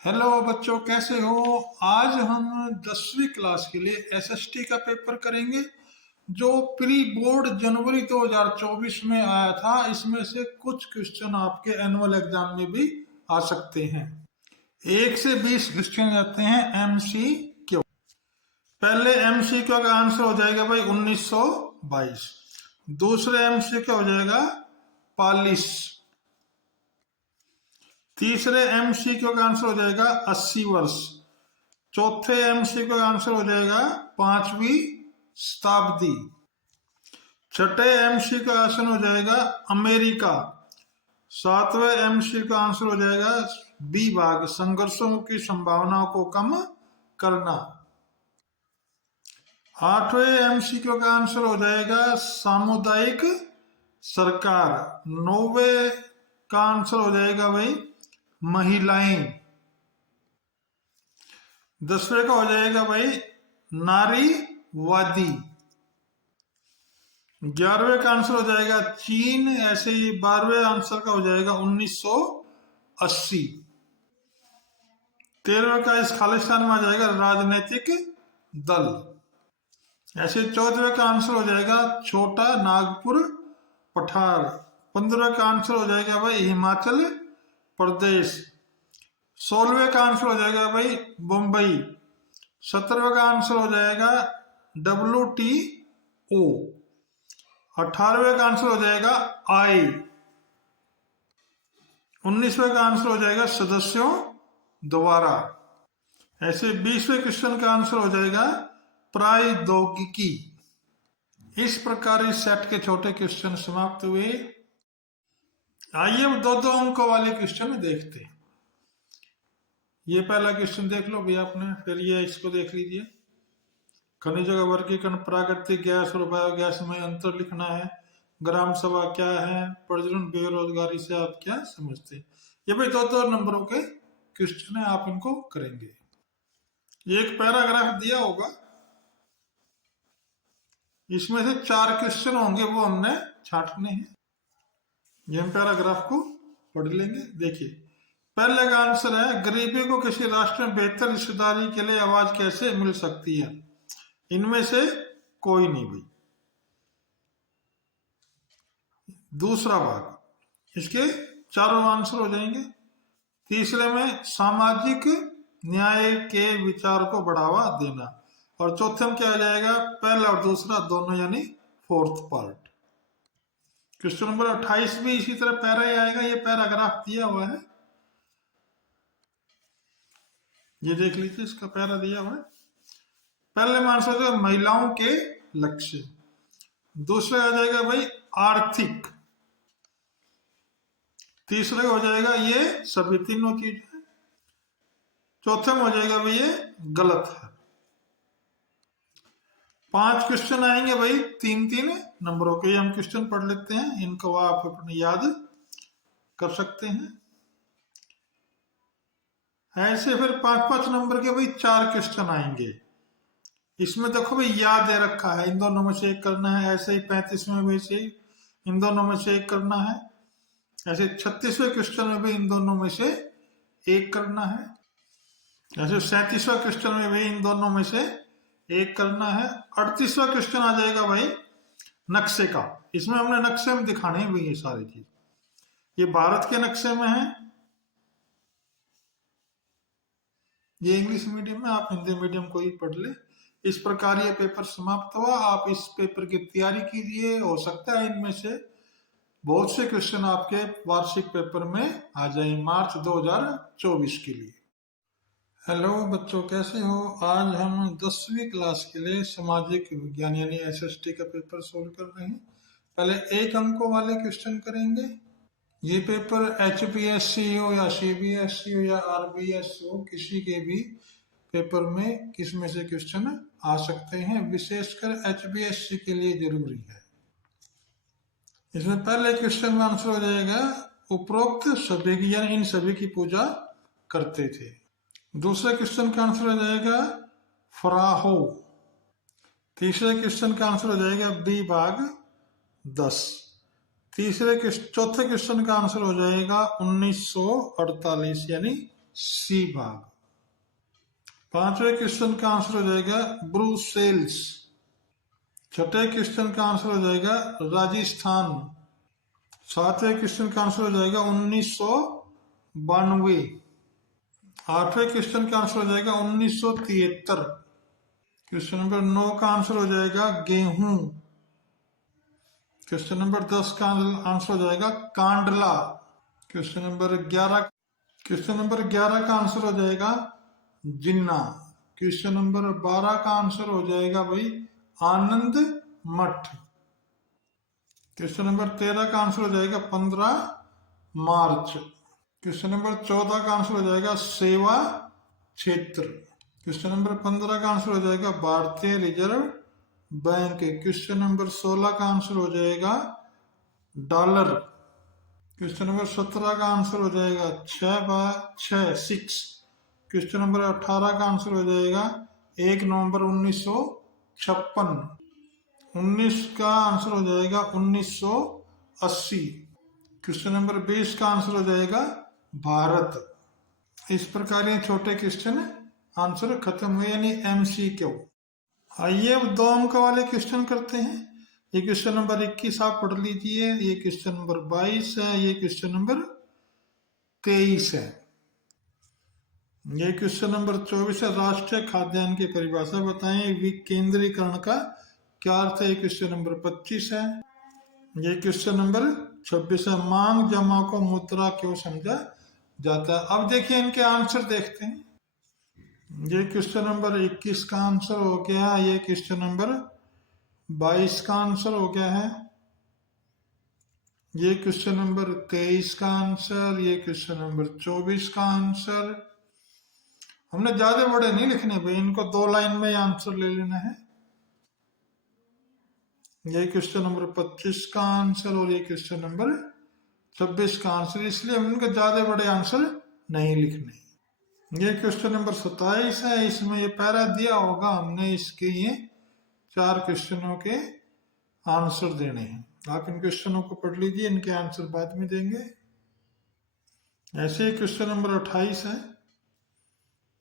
Hello बच्चों, कैसे हो। आज हम 10वीं क्लास के लिए एसएसटी का पेपर करेंगे जो प्री बोर्ड जनवरी 2024 में आया था। इसमें से कुछ क्वेश्चन आपके एनुअल एग्जाम में भी आ सकते हैं। 1 से 20 क्वेश्चन जाते हैं एमसीक्यू। पहले एमसीक्यू का आंसर हो जाएगा भाई 1922। दूसरे एमसीक्यू हो जाएगा पालिस। तीसरे एमसीक्यू का आंसर हो जाएगा 80 वर्ष। चौथे एमसीक्यू का आंसर हो जाएगा 5वीं शताब्दी। छठे एमसीक्यू का आंसर हो जाएगा अमेरिका। सातवें एमसीक्यू का आंसर हो जाएगा बी भाग, संघर्षों की संभावनाओं को कम करना। आठवें एमसीक्यू का आंसर हो जाएगा सामुदायिक सरकार। नौवे का आंसर हो जाएगा भाई महिलाएं। 10वें का हो जाएगा भाई नारीवादी। 11वें का आंसर हो जाएगा चीन। ऐसे ही 12वें आंसर का हो जाएगा 1980। 13वें का इस खालिस्तान में आ जाएगा राजनीतिक दल। ऐसे 14वें का आंसर हो जाएगा छोटा नागपुर पठार। 15वें का आंसर हो जाएगा भाई हिमाचल प्रदेश। 16वें का आंसर हो जाएगा भाई मुंबई। 17वें का आंसर हो जाएगा WTO। 18वें का आंसर हो जाएगा आई। 19वें का आंसर हो जाएगा सदस्यों द्वारा। ऐसे 20वें क्वेश्चन का आंसर हो जाएगा प्रौद्योगिकी। इस प्रकार इस सेट के छोटे क्वेश्चन समाप्त हुए। आइए अब दो दो अंकों वाले क्वेश्चन देखते हैं। ये पहला क्वेश्चन देख लो भैया आपने, फिर ये इसको देख लीजिए। खनिजों का वर्गीकरण, प्राकृतिक गैस और बायोगैस में अंतर लिखना है। ग्राम सभा क्या है, प्रजनन बेरोजगारी से आप क्या समझते हैं। ये भाई दो दो नंबरों के क्वेश्चन है, आप इनको करेंगे। ये एक पैराग्राफ दिया होगा, इसमें से 4 क्वेश्चन होंगे, वो हमने छांटने हैं। ये हम पैराग्राफ को पढ़ लेंगे। देखिए पहले का आंसर है गरीबी को किसी राष्ट्र में बेहतर हिस्सेदारी के लिए आवाज कैसे मिल सकती है। इनमें से कोई नहीं भाई। दूसरा भाग, इसके चारों आंसर हो जाएंगे। तीसरे में सामाजिक न्याय के विचार को बढ़ावा देना। और चौथे में क्या आ जाएगा, पहला और दूसरा दोनों यानी फोर्थ पार्ट। क्वेश्चन नंबर 28 भी इसी तरह पैरा ही आएगा। ये पैराग्राफ दिया हुआ है, ये देख लीजिए, इसका पैरा दिया हुआ है। पहले में आंसर हो जाएगा महिलाओं के लक्ष्य। दूसरा आ जाएगा भाई आर्थिक। तीसरे हो जाएगा ये सभी तीनों चीज। चौथे में हो जाएगा भाई ये गलत है। 5 क्वेश्चन आएंगे भाई 3-3 नंबरों के। हम क्वेश्चन पढ़ लेते हैं, इनको आप अपने याद कर सकते हैं। ऐसे फिर 5-5 नंबर के भाई 4 क्वेश्चन आएंगे। इसमें देखो भाई याद दे रखा है, इन दोनों में से एक करना है। ऐसे ही 35 में भी से इन दोनों में से एक करना है। ऐसे 36वें क्वेश्चन में भी इन दोनों में से एक करना है। ऐसे 37वां क्वेश्चन में भी इन दोनों में से एक करना है। 38वां क्वेश्चन आ जाएगा भाई नक्शे का। इसमें हमने नक्शे में दिखाने हैं भाई ये सारी चीज। ये भारत के नक्शे में है, ये इंग्लिश मीडियम में, आप हिंदी मीडियम को ही पढ़ ले। इस प्रकार ये पेपर समाप्त हुआ। आप इस पेपर की तैयारी कीजिए, हो सकता है इनमें से बहुत से क्वेश्चन आपके वार्षिक पेपर में आ जाए मार्च 2024 के लिए। हेलो बच्चों, कैसे हो। आज हम 10वीं क्लास के लिए सामाजिक विज्ञान यानी एसएसटी का पेपर सोल्व कर रहे हैं। पहले 1 अंकों वाले क्वेश्चन करेंगे। ये पेपर HPSC हो या CBSE हो या RBS हो, किसी के भी पेपर में किसमें से क्वेश्चन आ सकते हैं। विशेषकर HPSC के लिए जरूरी है। इसमें पहले क्वेश्चन में आंसर हो जाएगा उपरोक्त सभी की, यानी इन सभी की पूजा करते थे। दूसरे क्वेश्चन का आंसर हो जाएगा फराहो। तीसरे क्वेश्चन का आंसर हो जाएगा B भाग 10। चौथे क्वेश्चन का आंसर हो जाएगा 1948 यानी सी भाग। पांचवें क्वेश्चन का आंसर हो जाएगा ब्रुसेल्स। छठे क्वेश्चन का आंसर हो जाएगा राजस्थान। सातवें क्वेश्चन का आंसर हो जाएगा 1992। आठवें क्वेश्चन का आंसर हो जाएगा 1973। क्वेश्चन नंबर 9 का आंसर हो जाएगा गेहूं। क्वेश्चन नंबर 10 का आंसर हो जाएगा कांडला। क्वेश्चन नंबर 11 का आंसर हो जाएगा जिन्ना। क्वेश्चन नंबर 12 का आंसर हो जाएगा भाई आनंद मठ। क्वेश्चन नंबर 13 का आंसर हो जाएगा 15 मार्च। क्वेश्चन नंबर 14 का आंसर हो जाएगा सेवा क्षेत्र। क्वेश्चन नंबर 15 का आंसर हो जाएगा भारतीय रिजर्व बैंक। क्वेश्चन नंबर 16 का आंसर हो जाएगा डॉलर। क्वेश्चन नंबर 17 का आंसर हो जाएगा 6/6। क्वेश्चन नंबर 18 का आंसर हो जाएगा 1 नवंबर 1956। 19 का आंसर हो जाएगा 1980। क्वेश्चन नंबर 20 का आंसर हो जाएगा भारत। इस प्रकार ये छोटे क्वेश्चन आंसर खत्म हुए, यानी MCQ। आइए अब 2 अंक वाले क्वेश्चन करते हैं। ये क्वेश्चन नंबर 21 आप पढ़ लीजिए, ये क्वेश्चन नंबर 22 है, ये क्वेश्चन नंबर 23 है। ये क्वेश्चन नंबर 24 है, राष्ट्रीय खाद्यान्न की परिभाषा बताएं, विकेंद्रीकरण का क्या अर्थ है। ये क्वेश्चन नंबर 25 है। ये क्वेश्चन नंबर 26 है, मांग जमा को मुद्रा क्यों समझा जाता है। अब देखिए इनके आंसर देखते हैं। ये क्वेश्चन नंबर 21 का आंसर हो गया, ये क्वेश्चन नंबर 22 का आंसर हो गया है, ये क्वेश्चन नंबर 23 का आंसर, ये क्वेश्चन नंबर 24 का आंसर। हमने ज्यादा बड़े नहीं लिखने भाई, इनको 2 लाइन में आंसर ले लेना है। ये क्वेश्चन नंबर 25 का आंसर और ये क्वेश्चन नंबर 26 का आंसर, इसलिए हम इनके ज्यादा बड़े आंसर नहीं लिखने। ये क्वेश्चन नंबर 27 है, इसमें ये पैरा दिया होगा, हमने इसके ये 4 क्वेश्चनों के आंसर देने हैं। आप इन क्वेश्चनों को पढ़ लीजिए, इनके आंसर बाद में देंगे। ऐसे ही क्वेश्चन नंबर 28 है,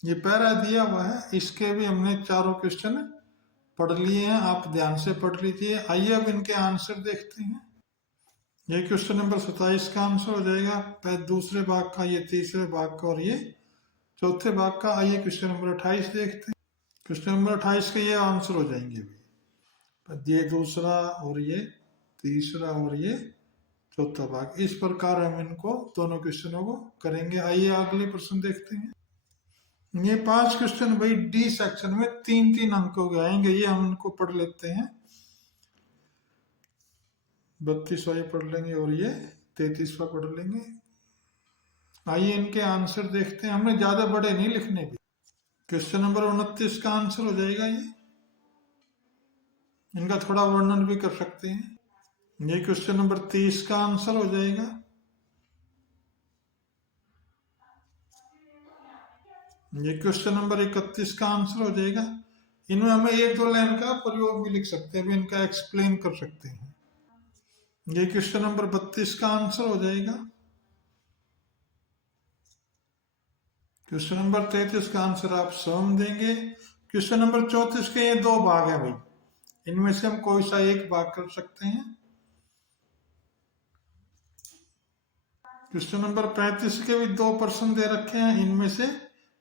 ये पैरा दिया हुआ है, इसके भी हमने चारों क्वेश्चन पढ़ लिए हैं, आप ध्यान से पढ़ लीजिए। आइए अब इनके आंसर देखते हैं। ये क्वेश्चन नंबर 27 का आंसर हो जाएगा दूसरे भाग का, ये तीसरे भाग का और ये चौथे भाग का। आइए क्वेश्चन नंबर 28 देखते हैं। क्वेश्चन नंबर 28 के ये आंसर हो जाएंगे भी, ये दूसरा और ये तीसरा और ये चौथा भाग। इस प्रकार हम इनको दोनों क्वेश्चनों को करेंगे। आइए अगले प्रश्न देखते हैं। ये 5 क्वेश्चन भाई डी सेक्शन में 3-3 अंकों के आएंगे, ये हम इनको पढ़ लेते हैं। 32वां पढ़ लेंगे और ये 33वां पढ़ लेंगे। आइए इनके आंसर देखते हैं, हमने ज्यादा बड़े नहीं लिखने भी। क्वेश्चन नंबर 29 का आंसर हो जाएगा ये, इनका थोड़ा वर्णन भी कर सकते हैं। ये क्वेश्चन नंबर 30 का आंसर हो जाएगा। ये क्वेश्चन नंबर 31 का आंसर हो जाएगा। इनमें हमें 1-2 लाइन का प्रयोग भी लिख सकते हैं, इनका एक्सप्लेन कर सकते हैं। ये क्वेश्चन नंबर 32 का आंसर हो जाएगा। क्वेश्चन नंबर 33 का आंसर आप स्वयं देंगे। क्वेश्चन नंबर 34 के ये 2 भाग है भाई, इनमें से हम कोई सा एक भाग कर सकते हैं। क्वेश्चन नंबर 35 के भी 2 प्रश्न दे रखे हैं, इनमें से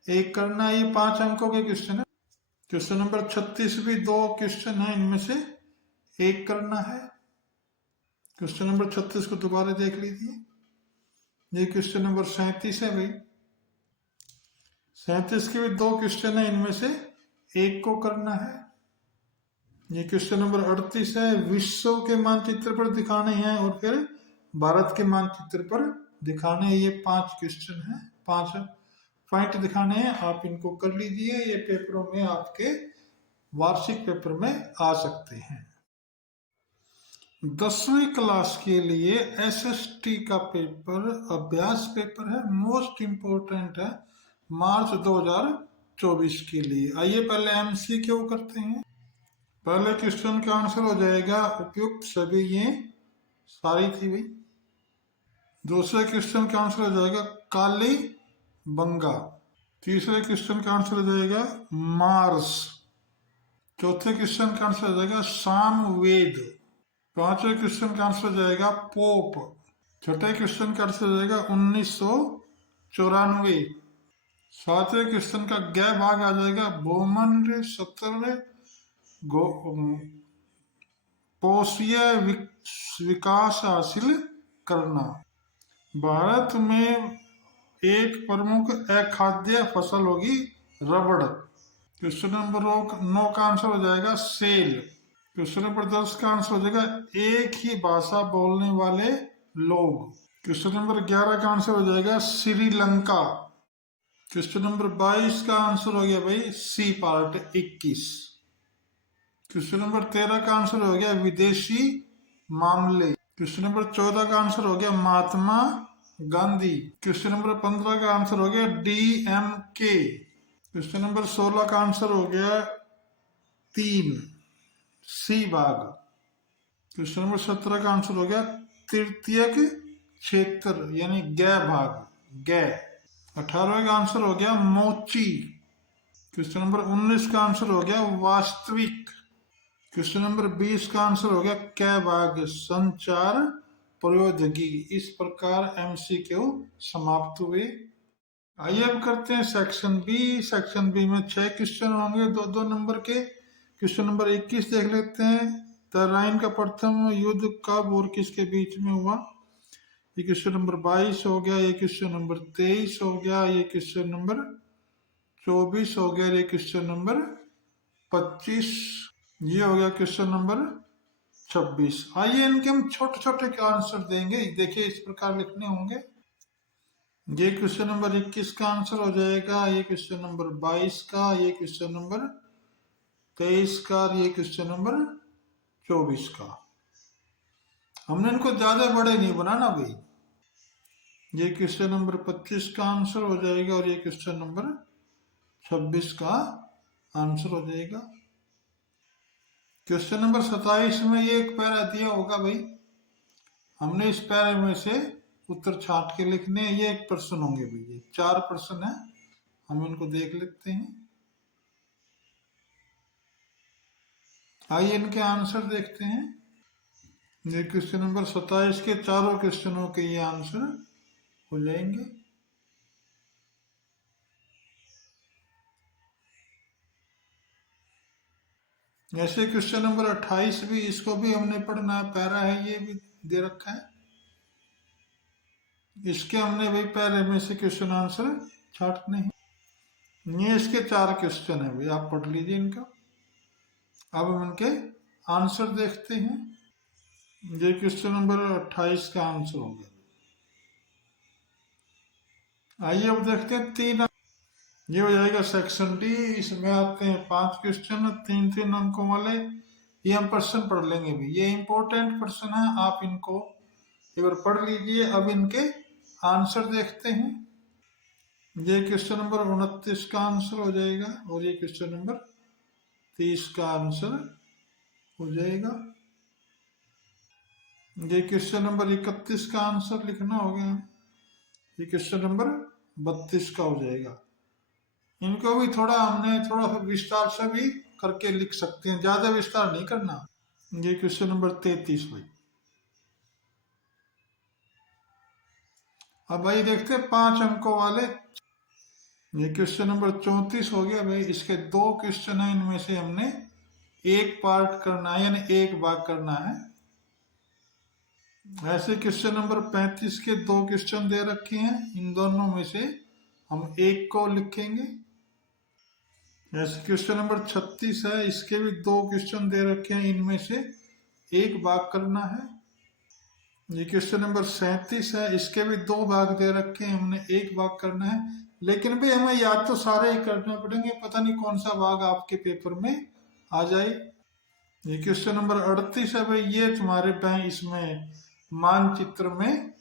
एक करना है। ये 5 अंकों के क्वेश्चन है। क्वेश्चन नंबर 36 भी 2 क्वेश्चन है, इनमें से एक करना है। क्वेश्चन नंबर 36 को दोबारा देख लीजिए। ये क्वेश्चन नंबर 37 है भाई, 37 के भी 2 क्वेश्चन है, इनमें से एक को करना है। ये क्वेश्चन नंबर 38 है, विश्व के मानचित्र पर दिखाने हैं और फिर भारत के मानचित्र पर दिखाने हैं। ये 5 क्वेश्चन है, 5 पॉइंट दिखाने हैं, आप इनको कर लीजिए। ये पेपरों में आपके वार्षिक पेपर में आ सकते हैं। 10वीं क्लास के लिए SST का पेपर अभ्यास पेपर है, मोस्ट इम्पोर्टेंट है, मार्च 2024 के लिए। आइए पहले MCQ करते हैं। पहले क्वेश्चन का आंसर हो जाएगा उपयुक्त सभी, ये सारी थी भाई। दूसरे क्वेश्चन का आंसर हो जाएगा काली बंगा। तीसरे क्वेश्चन का आंसर हो जाएगा मार्स। चौथे क्वेश्चन का आंसर हो जाएगा सामवेद। पांचवें क्वेश्चन का आंसर हो जाएगा पोप। छठे क्वेश्चन का आंसर हो जाएगा 1994। सातवें क्वेश्चन का गै भाग आ जाएगा भूमंड सत्र पोषीय विकास हासिल करना। भारत में एक प्रमुख अखाद्य फसल होगी रबड़। क्वेश्चन नंबर 9 का आंसर हो जाएगा सेल। क्वेश्चन नंबर 10 का आंसर हो जाएगा एक ही भाषा बोलने वाले लोग। क्वेश्चन नंबर 11 का आंसर हो जाएगा श्रीलंका। क्वेश्चन नंबर 22 का आंसर हो गया भाई सी पार्ट 21। क्वेश्चन नंबर 13 का आंसर हो गया विदेशी मामले। क्वेश्चन नंबर 14 का आंसर हो गया महात्मा गांधी। क्वेश्चन नंबर 15 का आंसर हो गया DMK। क्वेश्चन नंबर 16 का आंसर हो गया 3 सी भाग। क्वेश्चन नंबर 17 का आंसर हो गया तृतीयक क्षेत्र यानी गै भाग गै। 18वें का आंसर हो गया मोची। क्वेश्चन नंबर 19 का आंसर हो गया वास्तविक। क्वेश्चन नंबर 20 का आंसर हो गया कै भाग संचार प्रौद्योगिकी। इस प्रकार MCQ समाप्त हुए। आइए अब करते हैं सेक्शन बी। सेक्शन बी में 6 क्वेश्चन होंगे 2-2 नंबर के। क्वेश्चन नंबर 21 देख लेते हैं। तराइन का प्रथम युद्ध कब और किसके बीच में हुआ। ये क्वेश्चन नंबर 22 हो गया। ये क्वेश्चन नंबर 23 हो गया। ये क्वेश्चन नंबर 24 हो गया। ये क्वेश्चन नंबर 25। ये हो गया क्वेश्चन नंबर 26। आइए इनके हम छोटे छोटे आंसर देंगे। देखिए इस प्रकार लिखने होंगे। ये क्वेश्चन नंबर 21 का आंसर हो जाएगा। ये क्वेश्चन नंबर 22 का। ये क्वेश्चन नंबर 23 का। ये क्वेश्चन नंबर 24 का। हमने इनको ज्यादा बड़े नहीं बनाना भाई। ये क्वेश्चन नंबर 25 का आंसर हो जाएगा और ये क्वेश्चन नंबर 26 का आंसर हो जाएगा। क्वेश्चन नंबर 27 में ये एक पैरा दिया होगा भाई। हमने इस पैरे में से उत्तर छांट के लिखने हैं। ये एक प्रश्न होंगे भाई। ये 4 प्रश्न है। हम इनको देख लेते हैं। आइए इनके आंसर देखते हैं। ये क्वेश्चन नंबर 27 के चारों क्वेश्चनों के ये आंसर हो जाएंगे। ऐसे क्वेश्चन नंबर 28 भी, इसको भी हमने पढ़ना है। पैरा है ये भी दे रखा है। इसके हमने भाई पैरे में से क्वेश्चन आंसर छांटने हैं। ये इसके 4 क्वेश्चन है भाई। आप पढ़ लीजिए इनका। अब हम इनके आंसर देखते हैं। ये क्वेश्चन नंबर 28 का आंसर हो गया। आइए अब देखते हैं 3। ये हो जाएगा सेक्शन डी। इसमें आते हैं 5 क्वेश्चन 3-3 अंकों वाले। ये हम प्रश्न पढ़ लेंगे भी। ये इंपॉर्टेंट प्रश्न है। आप इनको एक बार पढ़ लीजिए। अब इनके आंसर देखते हैं। ये क्वेश्चन नंबर 29 का आंसर हो जाएगा और ये क्वेश्चन नंबर 30 का आंसर हो जाएगा। ये क्वेश्चन नंबर 31 का आंसर लिखना हो गया। ये क्वेश्चन नंबर 32 का हो जाएगा। इनको भी थोड़ा हमने थोड़ा सा विस्तार से भी करके लिख सकते हैं। ज्यादा विस्तार नहीं करना। ये क्वेश्चन नंबर 33 भाई। अब भाई देखते हैं 5 अंकों वाले। ये क्वेश्चन नंबर 34 हो गया भाई। इसके 2 क्वेश्चन है। इनमें से हमने एक पार्ट करना है यानी एक भाग करना है। ऐसे क्वेश्चन नंबर 35 के 2 क्वेश्चन दे रखे हैं। इन दोनों में से हम एक को लिखेंगे। ऐसे क्वेश्चन नंबर 36 है। इसके भी 2 क्वेश्चन दे रखे हैं। इनमें से एक भाग करना है। ये क्वेश्चन नंबर 37 है। इसके भी 2 भाग दे रखे हैं। हमने एक भाग करना है। लेकिन भी हमें याद तो सारे ही करने पड़ेंगे। पता नहीं कौन सा भाग आपके पेपर में आ जाए। ये क्वेश्चन नंबर 38 है भाई। ये तुम्हारे बैंक इसमें मानचित्र में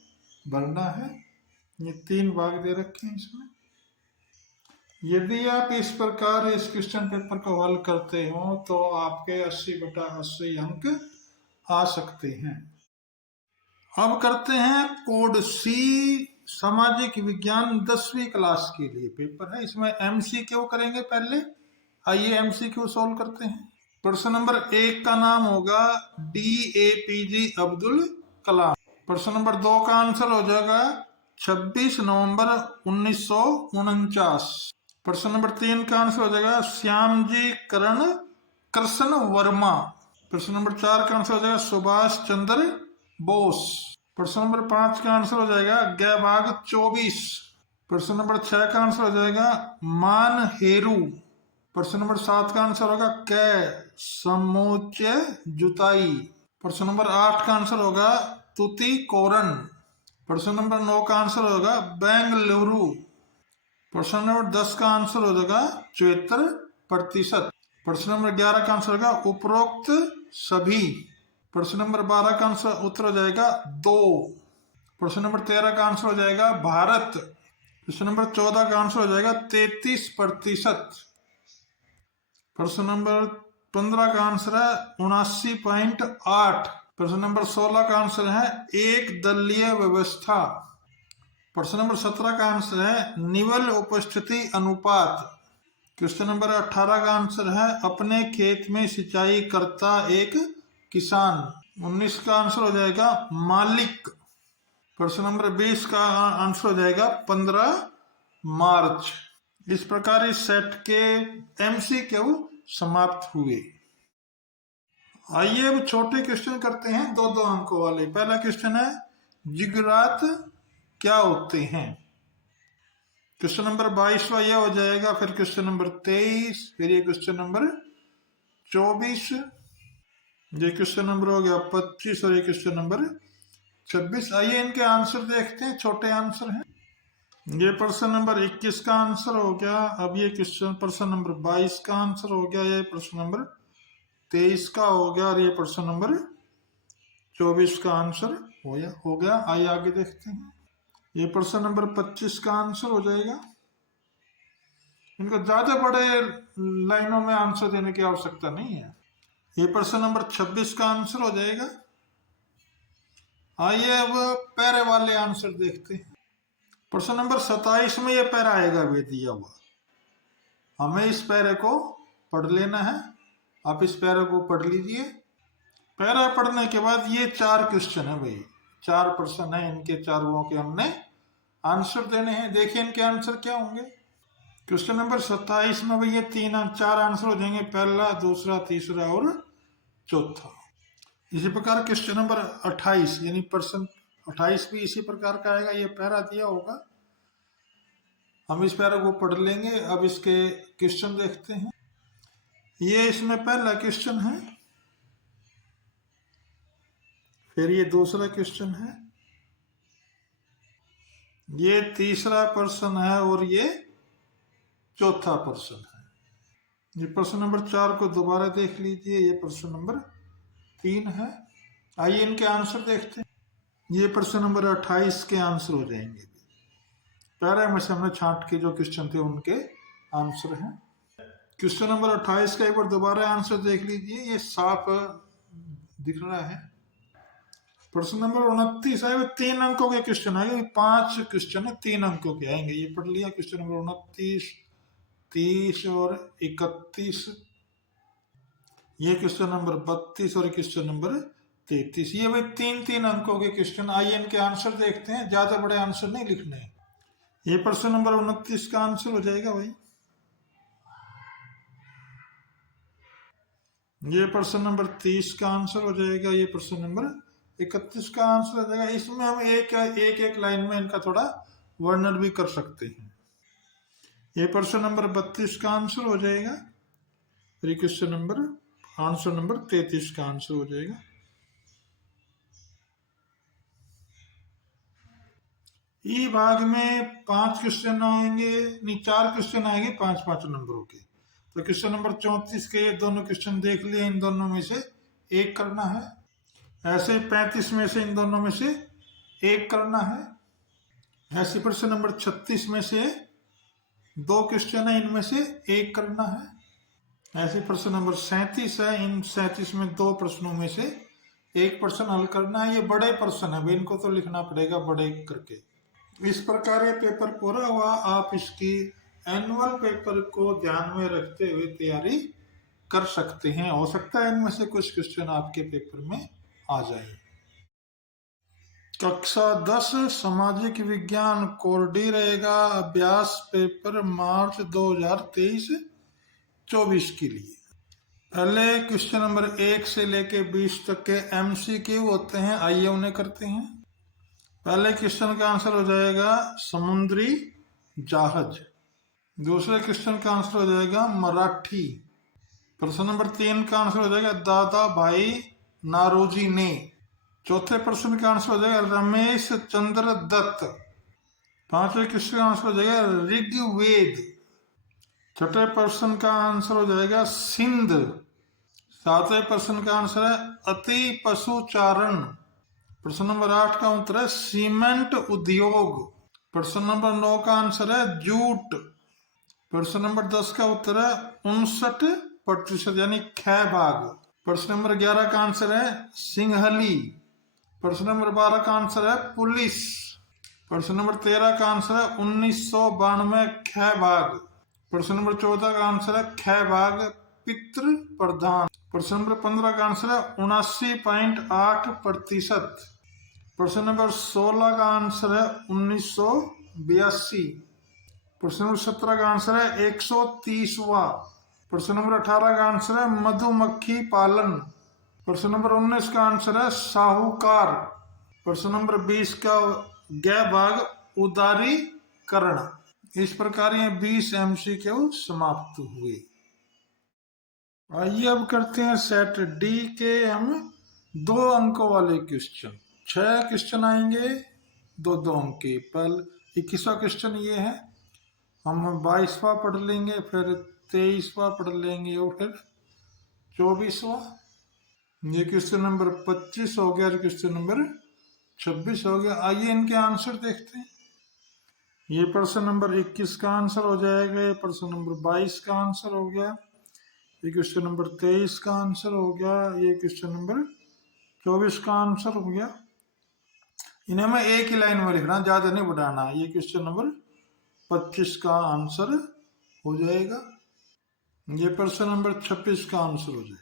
भरना है। ये 3 भाग दे रखे हैं इसमें। यदि आप इस प्रकार इस क्वेश्चन पेपर को हल करते हो तो आपके 80/80 अंक आ सकते हैं। अब करते हैं कोड सी सामाजिक विज्ञान 10वीं क्लास के लिए पेपर है। इसमें एमसीक्यू करेंगे पहले। आइए एमसीक्यू सॉल्व करते हैं। प्रश्न नंबर 1 का नाम होगा DAPJ अब्दुल कलाम। प्रश्न नंबर 2 का आंसर हो जाएगा 26 नवंबर 1949। प्रश्न नंबर 3 का आंसर हो जाएगा श्यामजी कृष्ण वर्मा। प्रश्न नंबर 4 का आंसर हो जाएगा सुभाष चंद्र बोस। प्रश्न नंबर 5 का आंसर हो जाएगा ग भाग 24। प्रश्न नंबर 6 का आंसर हो जाएगा मान हेरू। प्रश्न नंबर 7 का आंसर होगा क समोच्च जुताई। प्रश्न नंबर 8 का आंसर होगा तुतिकोरन। प्रश्न नंबर 9 का आंसर होगा बेंगलुरु। प्रश्न नंबर 10 का आंसर हो जाएगा 74%। प्रश्न नंबर 11 का आंसर होगा उपरोक्त सभी। प्रश्न नंबर 12 का आंसर उत्तर हो जाएगा 2। प्रश्न नंबर 13 का आंसर हो जाएगा भारत। प्रश्न नंबर 14 का आंसर हो जाएगा 33%। प्रश्न नंबर 15 का आंसर है 79.8। प्रश्न नंबर 16 का आंसर है एक दलीय व्यवस्था। प्रश्न नंबर 17 का आंसर है निवल उपस्थिति अनुपात। क्वेश्चन नंबर 18 का आंसर है अपने खेत में सिंचाई करता एक किसान। 19 का आंसर हो जाएगा मालिक। प्रश्न नंबर 20 का आंसर हो जाएगा 15 मार्च। इस प्रकार इस सेट के एमसीक्यू समाप्त हुए। आइए अब छोटे क्वेश्चन करते हैं 2-2 अंकों वाले। पहला क्वेश्चन है जिगरात क्या होते हैं। क्वेश्चन नंबर 22वां यह हो जाएगा, फिर क्वेश्चन नंबर 23, फिर ये क्वेश्चन नंबर 24, ये क्वेश्चन नंबर हो गया 25 और ये क्वेश्चन नंबर 26। आइए इनके आंसर देखते हैं, छोटे आंसर हैं। ये प्रश्न नंबर 21 का आंसर हो गया। अब ये क्वेश्चन प्रश्न नंबर 22 का आंसर हो गया, ये प्रश्न नंबर 23 का हो गया और ये प्रश्न नंबर 24 का आंसर हो गया। आइए आगे देखते हैं। ये प्रश्न नंबर 25 का आंसर हो जाएगा। इनको ज्यादा बड़े लाइनों में आंसर देने की आवश्यकता नहीं है। ये प्रश्न नंबर 26 का आंसर हो जाएगा। आइए अब पैरे वाले आंसर देखते हैं। प्रश्न नंबर 27 में ये पैरा आएगा वे दिया हुआ, हमें इस पैरे को पढ़ लेना है। आप इस पैरे को पढ़ लीजिए। पैरा पढ़ने के बाद ये 4 क्वेश्चन है भाई, 4 प्रश्न है, इनके चारों के हमने आंसर देने हैं। देखिए इनके आंसर क्या होंगे। क्वेश्चन नंबर 27 में भाई ये 4 आंसर हो जाएंगे, पहला, दूसरा, तीसरा और चौथा। इसी प्रकार क्वेश्चन नंबर 28 यानी प्रश्न 28 भी इसी प्रकार का आएगा। ये पैरा दिया होगा, हम इस पैरा को पढ़ लेंगे। अब इसके क्वेश्चन देखते हैं। ये इसमें पहला क्वेश्चन है, फिर ये दूसरा क्वेश्चन है, ये तीसरा प्रश्न है और ये चौथा प्रश्न है। ये प्रश्न नंबर 4 को दोबारा देख लीजिए, ये प्रश्न नंबर 3 है। आइए इनके आंसर देखते हैं। ये प्रश्न नंबर 28 के आंसर हो जाएंगे। पैरा में से हमने छांट के जो क्वेश्चन थे उनके आंसर हैं। क्वेश्चन नंबर 28 का एक बार दोबारा आंसर देख लीजिए, ये साफ दिख रहा है। प्रश्न नंबर 29 है, 3 अंकों के क्वेश्चन आएंगे। 5 क्वेश्चन है, 3 अंकों के आएंगे। ये पढ़ लिया। क्वेश्चन नंबर 29, 30 और 31। ये क्वेश्चन नंबर 32 और क्वेश्चन नंबर 33। ये भाई 3-3 अंकों के क्वेश्चन। आइए इनके आंसर देखते हैं, ज्यादा बड़े आंसर नहीं लिखने हैं। ये प्रश्न नंबर 29 का आंसर हो जाएगा भाई। ये प्रश्न नंबर 30 का आंसर हो जाएगा। ये प्रश्न नंबर 31 का आंसर हो जाएगा। इसमें हम एक लाइन में इनका थोड़ा वर्णन भी कर सकते हैं। ये प्रश्न नंबर 32 का आंसर हो जाएगा। फिर क्वेश्चन नंबर आंसर नंबर 33 का आंसर हो जाएगा। ई भाग में 5 क्वेश्चन आएंगे, नहीं 4 क्वेश्चन आएंगे 5-5 नंबरों के। तो क्वेश्चन नंबर 34 के ये दोनों क्वेश्चन देख लिए, इन दोनों में से एक करना है। ऐसे 35 में से इन दोनों में से एक करना है। ऐसे प्रश्न नंबर 36 में से 2 क्वेश्चन है, इनमें से एक करना है। ऐसे प्रश्न नंबर 37 है, इन 37 में 2 प्रश्नों में से एक प्रश्न हल करना है। ये बड़े प्रश्न है, इनको तो लिखना पड़ेगा बड़े करके। इस प्रकार ये पेपर पूरा हुआ। आप इसकी एनुअल पेपर को ध्यान में रखते हुए तैयारी कर सकते हैं। हो सकता है इनमें से कुछ क्वेश्चन आपके पेपर में आ जाए। कक्षा 10 सामाजिक विज्ञान कोर्डी रहेगा। अभ्यास पेपर मार्च 2023-24 के लिए। पहले क्वेश्चन नंबर 1 से लेके 20 तक के MCQ होते हैं, आइए उन्हें करते हैं। पहले क्वेश्चन का आंसर हो जाएगा समुद्री जहाज। दूसरे क्वेश्चन का आंसर हो जाएगा मराठी। प्रश्न नंबर 3 का आंसर हो जाएगा दादा भाई नारोजी ने। चौथे प्रश्न का आंसर हो जाएगा रमेश चंद्र दत्त। पांचवें क्वेश्चन का आंसर हो जाएगा ऋग्वेद। छठे प्रश्न का आंसर हो जाएगा सिंध। सातवें प्रश्न का आंसर है अति पशुचारण। प्रश्न नंबर 8 का उत्तर है सीमेंट उद्योग। प्रश्न नंबर 9 का आंसर है जूट। प्रश्न नंबर 10 का उत्तर है 59% यानी ख भाग। प्रश्न नंबर 11 का आंसर है सिंहली। प्रश्न नंबर 12 का आंसर है पुलिस। प्रश्न नंबर 13 का आंसर है 1992 ख भाग। प्रश्न नंबर 14 का आंसर है ख भाग पितृ प्रधान। प्रश्न नंबर 15 का आंसर है 79.8%। प्रश्न नंबर 16 का आंसर है 1982। प्रश्न नंबर 17 का आंसर है 130वां। प्रश्न नंबर 18 का आंसर है मधुमक्खी पालन। प्रश्न नंबर 19 का आंसर है साहूकार। प्रश्न नंबर 20 का ग भाग उदारीकरण। इस प्रकार ये 20 MCQ समाप्त हुए। आइए अब करते हैं सेट डी के हम 2 अंकों वाले क्वेश्चन। 6 क्वेश्चन आएंगे 2-2 अंक के। पहले 21वां क्वेश्चन ये है, हम 22वां पढ़ लेंगे, फिर 23वां पढ़ लेंगे और फिर 24वां। ये क्वेश्चन नंबर 25 हो गया और क्वेश्चन नंबर 26 हो गया। आइए इनके आंसर देखते हैं। ये प्रश्न नंबर 21 का आंसर हो जाएगा, ये प्रश्न नंबर 22 का आंसर हो गया, ये क्वेश्चन नंबर 23 का आंसर हो गया, ये क्वेश्चन नंबर 24 का आंसर हो गया। इन्हें मैं एक ही लाइन में लिखना, ज्यादा नहीं बढ़ाना। ये क्वेश्चन नंबर 25 का आंसर हो जाएगा। ये प्रश्न नंबर 26 का आंसर हो जाएगा।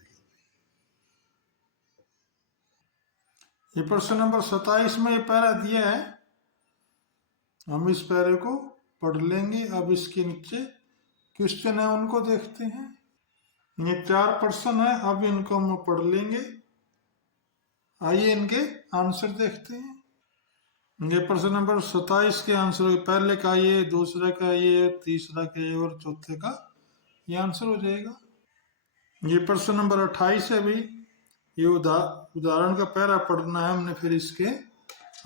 ये प्रश्न नंबर 27 में ये पैरा दिया है, हम इस पैरे को पढ़ लेंगे। अब इसके नीचे क्वेश्चन है उनको देखते हैं। ये 4 प्रश्न है, अब इनको हम पढ़ लेंगे। आइए इनके आंसर देखते हैं। ये प्रश्न नंबर 27 के आंसर, पहले का ये, दूसरे का ये, तीसरा का ये और चौथे का ये आंसर हो जाएगा। ये प्रश्न नंबर 28 है, भी ये उदाहरण का पैरा पढ़ना है हमने, फिर इसके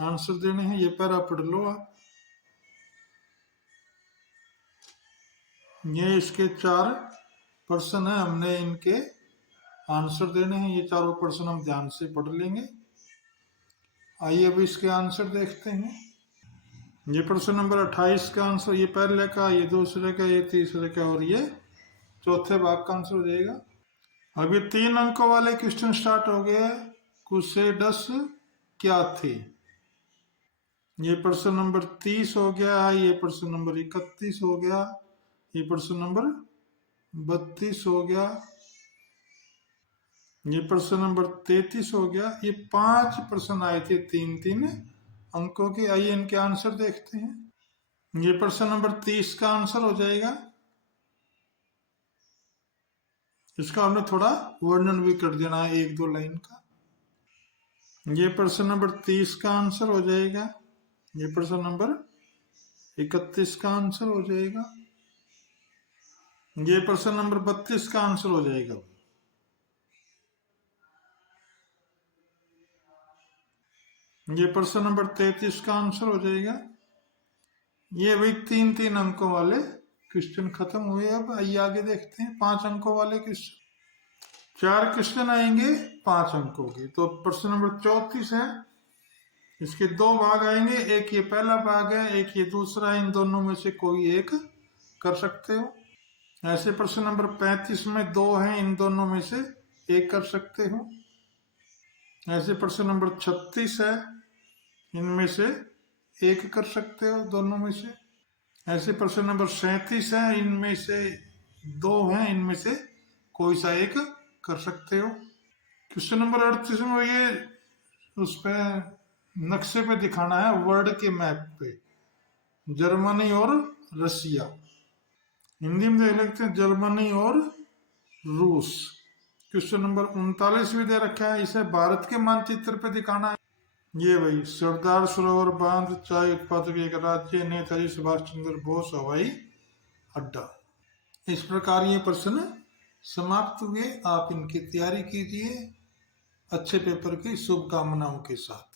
आंसर देने हैं। ये पैरा पढ़ लो आप। ये इसके 4 प्रश्न है, हमने इनके आंसर देने हैं। ये चारों प्रश्न हम ध्यान से पढ़ लेंगे। आइए अब इसके आंसर देखते हैं। ये प्रश्न नंबर 28 का आंसर, ये पहले का, ये दूसरे का, ये तीसरे का और ये चौथे भाग का आंसर हो जाएगा। अब ये 3 अंकों वाले क्वेश्चन स्टार्ट हो गए। कुसेडस क्या थे? ये प्रश्न नंबर 30 हो गया, ये प्रश्न नंबर 31 हो गया, ये प्रश्न नंबर 32 हो गया, ये प्रश्न नंबर 33 हो गया। ये 5 प्रश्न आए थे 3-3 अंकों के। आइए इनके आंसर देखते हैं। ये प्रश्न नंबर 30 का आंसर हो जाएगा। इसका हमने थोड़ा वर्णन भी कर देना है 1-2 लाइन का। ये प्रश्न नंबर 30 का आंसर हो जाएगा। ये प्रश्न नंबर 31 का आंसर हो जाएगा। ये प्रश्न नंबर 32 का आंसर हो जाएगा। ये प्रश्न नंबर 33 का आंसर हो जाएगा। ये भाई 3-3 अंकों वाले क्वेश्चन खत्म हुए। अब आइए आगे देखते हैं 5 अंकों वाले क्वेश्चन। 4 क्वेश्चन आएंगे 5 अंकों के। तो प्रश्न नंबर 34 है, इसके 2 भाग आएंगे, एक ये पहला भाग है, एक ये दूसरा है। इन दोनों में से कोई एक कर सकते हो। ऐसे प्रश्न नंबर 35 में 2 हैं, इन दोनों में से एक कर सकते हो। ऐसे प्रश्न नंबर 36 है, इनमें से एक कर सकते हो दोनों में से। ऐसे प्रश्न नंबर 37 है, इनमें से दो हैं, इनमें से कोई सा एक कर सकते हो। क्वेश्चन नंबर 38 में ये उस पे नक्शे पे दिखाना है, वर्ल्ड के मैप पे जर्मनी और रसिया। हिंदी में देख लेते हैं, जर्मनी और रूस। क्वेश्चन नंबर 39 भी दे रखा है, इसे भारत के मानचित्र पे दिखाना है। ये भाई सरदार सरोवर बांध, चाय उत्पादक एक राज्य, नेताजी सुभाष चंद्र बोस हवाई अड्डा। इस प्रकार ये प्रश्न समाप्त हुए। आप इनकी तैयारी कीजिए अच्छे पेपर की शुभकामनाओं के साथ।